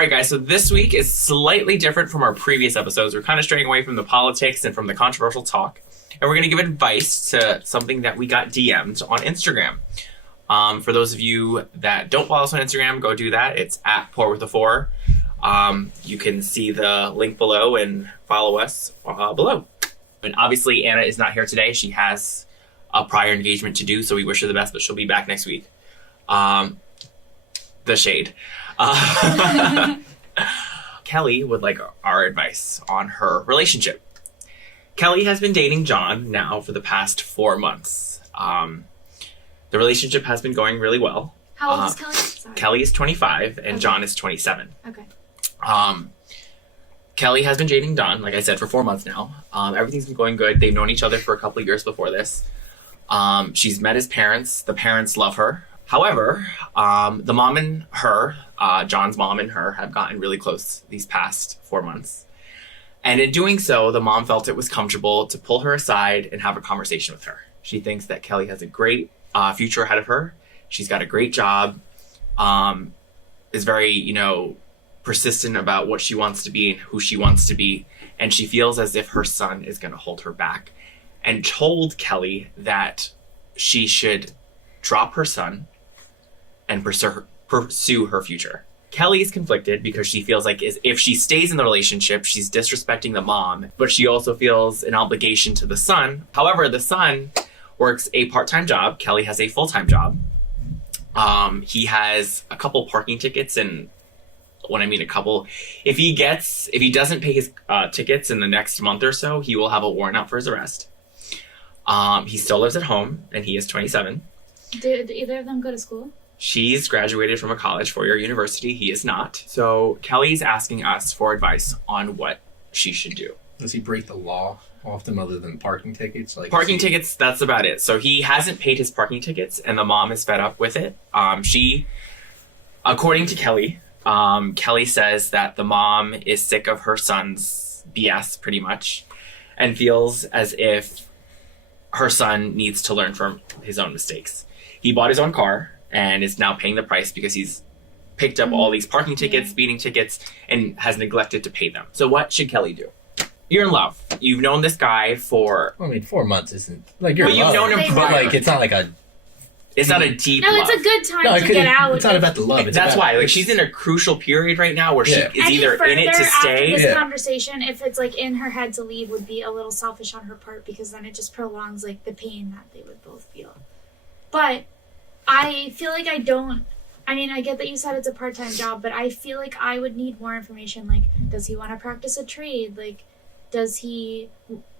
All right, guys, so this week is slightly different from our previous episodes. We're kind of straying away from the politics and from the controversial talk. And we're going to give advice to something that we got DM'd on Instagram. For those of you that don't follow us on Instagram, go do that. It's at PourWithA4. You can see the link below and follow us below. And obviously, Anna is not here today. She has a prior engagement to do, so we wish her the best, but she'll be back next week. The shade. Kelly would like our advice on her relationship. Kelly has been dating John now for the past 4 months. The relationship has been going really well. How old is Kelly? Sorry. Kelly is 25 and Okay. John is 27. Okay. Kelly has been dating John, like I said, for 4 months now. Everything's been going good. They've known each other for a couple of years before this. She's met his parents. The parents love her. However, the mom and her, John's mom and her, have gotten really close these past 4 months. And in doing so, the mom felt it was comfortable to pull her aside and have a conversation with her. She thinks that Kelly has a great future ahead of her. She's got a great job, is very, persistent about what she wants to be and who she wants to be. And she feels as if her son is going to hold her back, and told Kelly that she should drop her son and pursue her future. Kelly is conflicted because she feels like if she stays in the relationship, she's disrespecting the mom, but she also feels an obligation to the son. However, the son works a part-time job. Kelly has a full-time job. He has a couple parking tickets, and when I mean a couple, if he doesn't pay his tickets in the next month or so, he will have a warrant out for his arrest. He still lives at home, and he is 27. Did either of them go to school? She's graduated from a college, 4-year university. He is not. So Kelly's asking us for advice on what she should do. Does he break the law often other than parking tickets? Parking tickets, that's about it. So he hasn't paid his parking tickets, and the mom is fed up with it. According to Kelly, Kelly says that the mom is sick of her son's BS, pretty much, and feels as if her son needs to learn from his own mistakes. He bought his own car and is now paying the price because he's picked up all these parking tickets, speeding tickets, and has neglected to pay them. So what should Kelly do? You're in love. You've known this guy for... 4 months isn't... you're But in you've love. known him But, prior. it's not like a... It's not a deep No, love. it's a good time to get out. It's not about the love. That's why. She's in a crucial period right now where she is either in it to stay... After this conversation, if it's in her head to leave, would be a little selfish on her part, because then it just prolongs the pain that they would both feel. But I feel like I get that you said it's a part-time job, but I feel like I would need more information. Does he want to practice a trade? Does he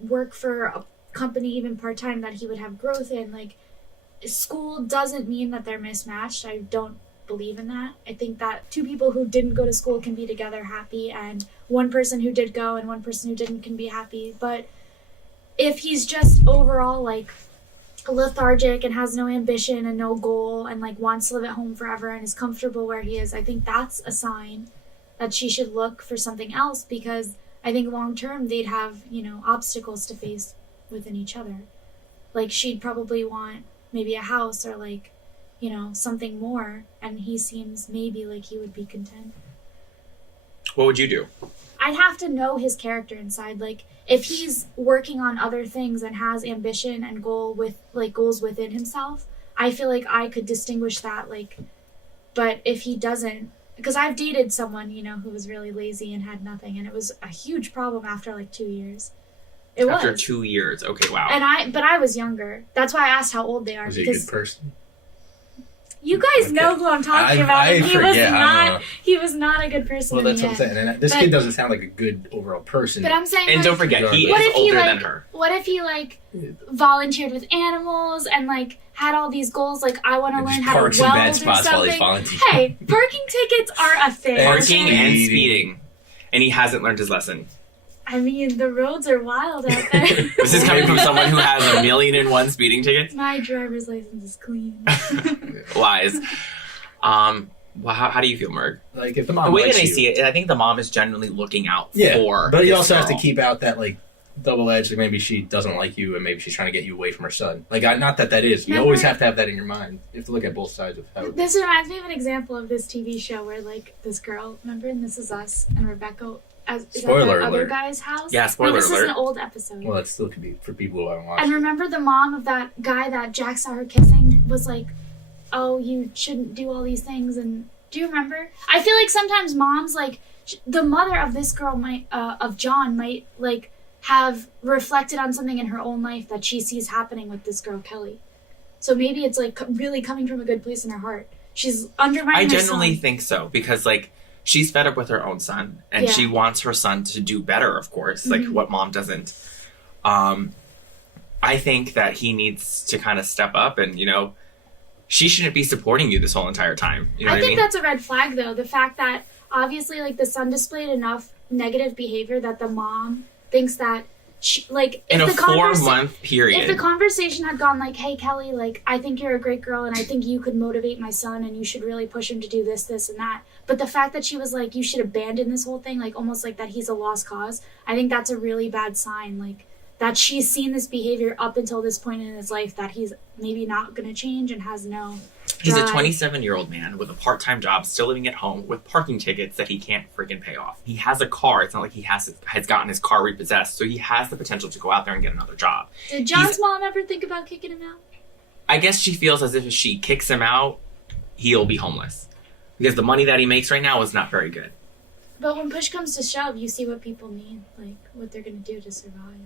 work for a company even part-time that he would have growth in? School doesn't mean that they're mismatched. I don't believe in that. I think that two people who didn't go to school can be together happy, and one person who did go and one person who didn't can be happy. But if he's just overall lethargic and has no ambition and no goal and wants to live at home forever and is comfortable where he is, I think that's a sign that she should look for something else, because I think long term they'd have obstacles to face within each other. She'd probably want maybe a house or something more, and he seems maybe like he would be content. What would you do? I'd have to know his character inside. If he's working on other things and has ambition and goals within himself, I feel like I could distinguish that. But if he doesn't, because I've dated someone who was really lazy and had nothing, and it was a huge problem after 2 years. After 2 years. Okay, wow. But I was younger. That's why I asked how old they are. Was he a good person? You guys know who I'm talking about. I forget. He was not a good person. Well, that's what I'm saying. And this kid doesn't sound like a good overall person. But I'm saying, and don't forget, he is older than her. What if he volunteered with animals and had all these goals? I want to learn how to weld parks in bad or spots while he's something. volunteering. Hey, parking tickets are a thing. Parking okay? and speeding, and he hasn't learned his lesson. I mean, the roads are wild out there. This is coming from someone who has 1,000,001 speeding tickets. My driver's license is clean. Lies. How do you feel, Merg? If the mom the way likes that I you, see it, I think the mom is genuinely looking out for. But you this also have to girl. keep out that double-edged. Like maybe she doesn't like you, and maybe she's trying to get you away from her son. Like, not that is. You Remember- always have to have that in your mind. You have to look at both sides of how. This reminds me of an example of this TV show where, like, this girl, remember in This Is Us, and Rebecca is at Spoiler the other alert. guy's house? Yeah, spoiler no, this is alert. an old episode. Well, that still could be for people who haven't watched. And it. remember the mom of that guy that Jack saw her kissing was like, oh, you shouldn't do all these things. And do you remember? I feel like sometimes moms, like, the mother of this girl might, of John might, like, have reflected on something in her own life that she sees happening with this girl, Kelly. So maybe it's, like, really coming from a good place in her heart. She's undermining I her genuinely son. think so because like she's fed up with her own son and Yeah. she wants her son to do better, of course, like Mhm. what mom doesn't. I think that he needs to kind of step up and, you know, she shouldn't be supporting you this whole entire time. You know I what I think mean? that's a red flag, though. The fact that obviously, like, the son displayed enough negative behavior that the mom thinks that, she, like, In a if the conversa- 4-month period. If the conversation had gone like, hey, Kelly, like, I think you're a great girl and I think you could motivate my son and you should really push him to do this, this, and that. But the fact that she was like, you should abandon this whole thing, like, almost like that he's a lost cause, I think that's a really bad sign. Like, that she's seen this behavior up until this point in his life that he's maybe not going to change and has no He's a drive. 27-year-old man with a part-time job, still living at home with parking tickets that he can't freaking pay off. He has a car. It's not like he has gotten his car repossessed, so he has the potential to go out there and get another job. Did John's He's- mom ever think about kicking him out? I guess she feels as if she kicks him out, he'll be homeless. Because the money that he makes right now is not very good. But when push comes to shove, you see what people need, like, what they're going to do to survive.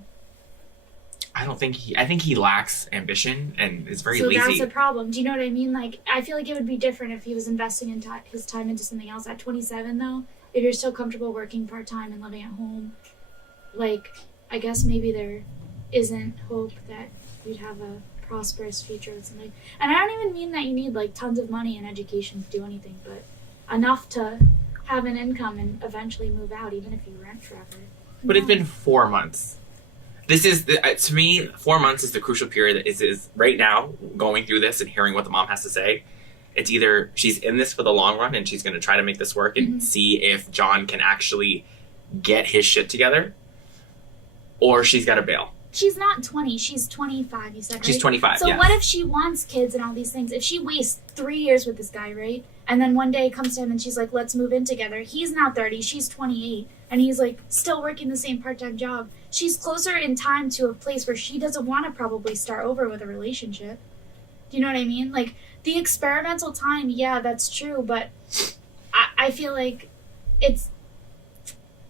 I think he lacks ambition and is very So lazy. that's a problem. Do you know what I mean? Like, I feel like it would be different if he was investing in his time into something else. At 27, though, if you're still comfortable working part-time and living at home, like, I guess maybe there isn't hope that you'd have a prosperous future with something. And I don't even mean that you need, like, tons of money and education to do anything, but enough to have an income and eventually move out, even if you rent forever. But it's been 4 months. This is, to me, 4 months is the crucial period that is right now, going through this and hearing what the mom has to say. It's either she's in this for the long run and she's going to try to make this work and see if John can actually get his shit together, or she's got to bail. She's not 20. She's 25, you said, right? She's 25, So yeah. what if she wants kids and all these things? If she wastes 3 years with this guy, right? And then one day comes to him and she's like, let's move in together. He's now 30. She's 28. And he's like still working the same part-time job. She's closer in time to a place where she doesn't want to probably start over with a relationship. Do you know what I mean? Like, the experimental time, yeah, that's true. But I feel like it's...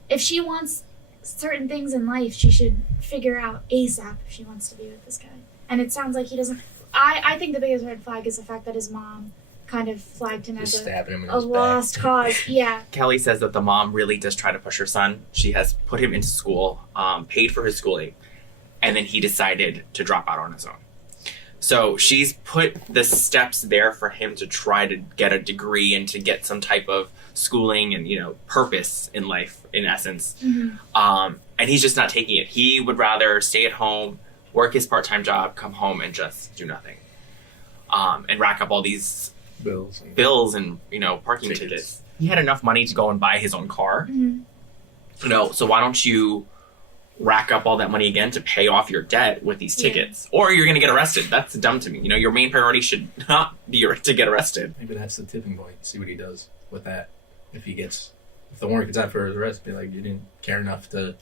If she wants certain things in life, she should figure out ASAP if she wants to be with this guy. And it sounds like he doesn't... I think the biggest red flag is the fact that his mom kind of flagged him Just as stabbing him in a his lost back. cause. Yeah. Kelly says that the mom really does try to push her son. She has put him into school, paid for his schooling, and then he decided to drop out on his own. So she's put the steps there for him to try to get a degree and to get some type of schooling and, you know, purpose in life, in essence. Mm-hmm. And he's just not taking it. He would rather stay at home, work his part-time job, come home, and just do nothing. And rack up all these bills and, you know, parking tickets. He had enough money to go and buy his own car. Mm-hmm. You know, so why don't you rack up all that money again to pay off your debt with these Yeah. tickets? Or you're going to get arrested. That's dumb to me. You know, your main priority should not be to get arrested. Maybe that's the tipping point. See what he does with that. If the warrant gets out for his arrest, be like, you didn't care enough to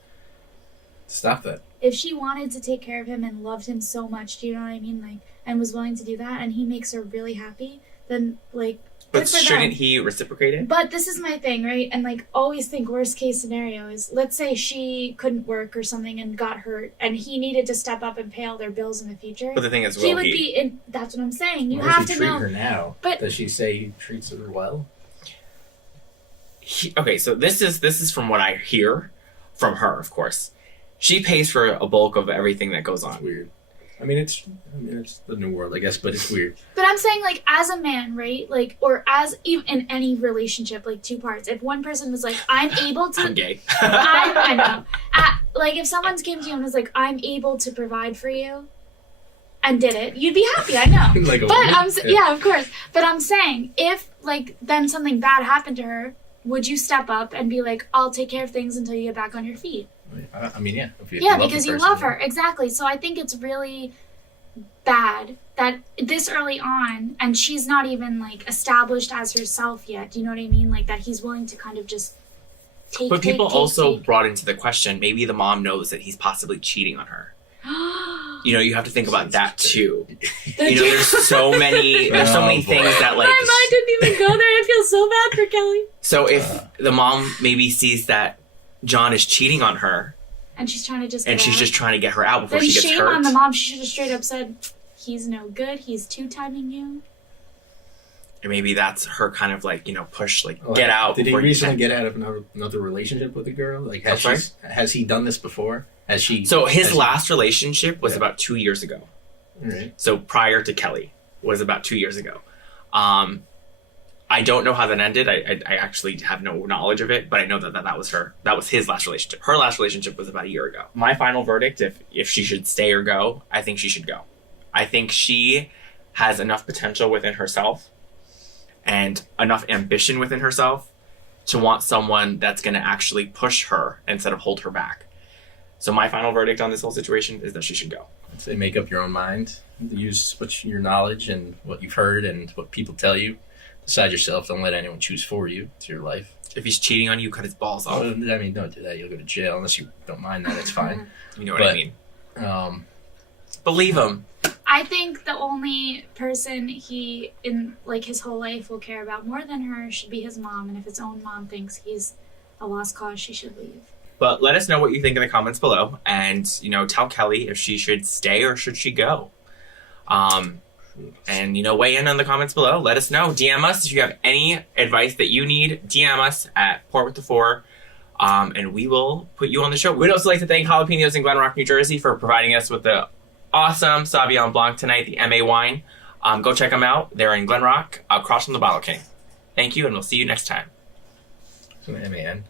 stop that. If she wanted to take care of him and loved him so much, do you know what I mean? Like, and was willing to do that, and he makes her really happy, then, like, But good for them. shouldn't he reciprocate it? But this is my thing, right? And, like, always think worst case scenario is, let's say she couldn't work or something and got hurt, and he needed to step up and pay all their bills in the future. But the thing is, He will would he? be in. That's what I'm saying. You How does have he to treat know. her now? But- Does she say he treats her well? Okay, so this is from what I hear from her, of course. She pays for a bulk of everything that goes It's on. weird. I mean, it's the new world, I guess, but it's weird. But I'm saying, like, as a man, right? Like, or as even in any relationship, like, two parts. If one person was like, I'm able to. I'm gay. I know. Like, if someone came to you and was like, I'm able to provide for you, and did it, you'd be happy, I know. Like a But woman? yeah, of course. But I'm saying, if, like, then something bad happened to her, would you step up and be like, I'll take care of things until you get back on your feet? I mean, yeah. If Yeah, love the because you person, love her. Exactly. So I think it's really bad that this early on, and she's not even like established as herself yet. Do you know what I mean? Like that he's willing to kind of just take. But people take, also take. brought into the question, maybe the mom knows that he's possibly cheating on her. You know, you have to think about that too. You know, there's so many things that like. My mind didn't even go there. I feel so bad for Kelly. So if the mom maybe sees that John is cheating on her, and she's trying to just. and she's just trying to get her out before then she gets shame hurt. on the mom. She should have straight up said, "He's no good. He's two-timing you." And maybe that's her kind of like, you know, push, like, get out. Did he before you recently can. get out of another relationship with a girl? Like, I'm sorry? has he done this before? Has she? So his has last relationship was about 2 years ago. All right. So prior to Kelly was about 2 years ago. I don't know how that ended. I actually have no knowledge of it, but I know that was her. That was his last relationship. Her last relationship was about a year ago. My final verdict, if she should stay or go, I think she should go. I think she has enough potential within herself and enough ambition within herself to want someone that's going to actually push her instead of hold her back. So my final verdict on this whole situation is that she should go. I'd say make up your own mind. Use your knowledge and what you've heard and what people tell you. Decide yourself. Don't let anyone choose for you. It's your life. If he's cheating on you, cut his balls off. I mean, don't do that. You'll go to jail unless you don't mind that. It's fine. You know what I mean? Believe him. I think the only person he in like his whole life will care about more than her should be his mom, and if his own mom thinks he's a lost cause, she should leave. But let us know what you think in the comments below, and you know, tell Kelly if she should stay or should she go. And you know, weigh in on the comments below. Let us know. DM us if you have any advice that you need. DM us at Port with the Four, and we will put you on the show. We'd also like to thank Jalapenos in Glen Rock, New Jersey, for providing us with the awesome Sauvignon Blanc tonight, the MA wine. Go check them out. They're in Glen Rock, across from the Bottle King. Thank you, and we'll see you next time. It's an MAN.